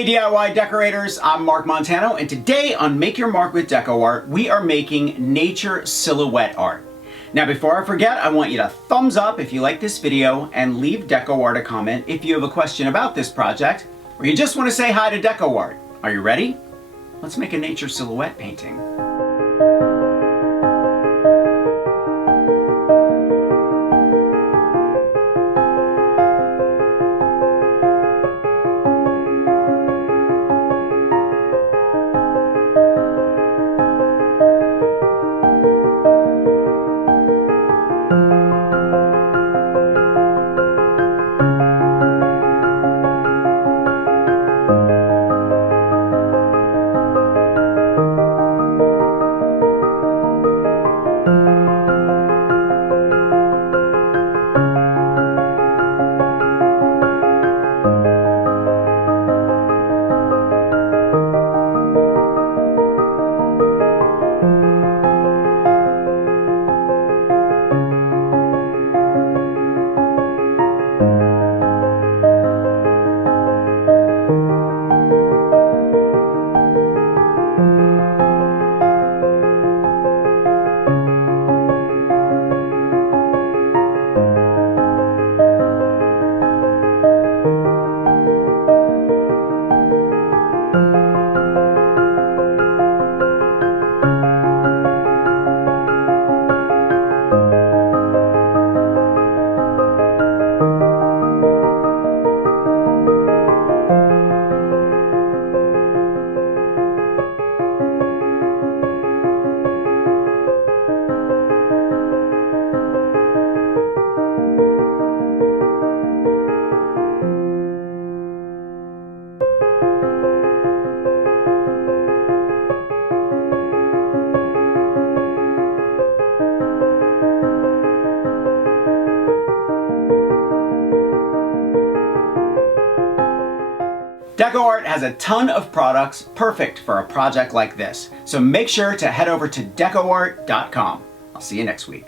Hey DIY decorators, I'm Mark Montano, and today on Make Your Mark with DecoArt, we are making nature silhouette art. Now before I forget, I want you to thumbs up if you like this video and leave DecoArt a comment if you have a question about this project or you just want to say hi to DecoArt. Are you ready? Let's make a nature silhouette painting. DecoArt has a ton of products perfect for a project like this, so make sure to head over to DecoArt.com. I'll see you next week.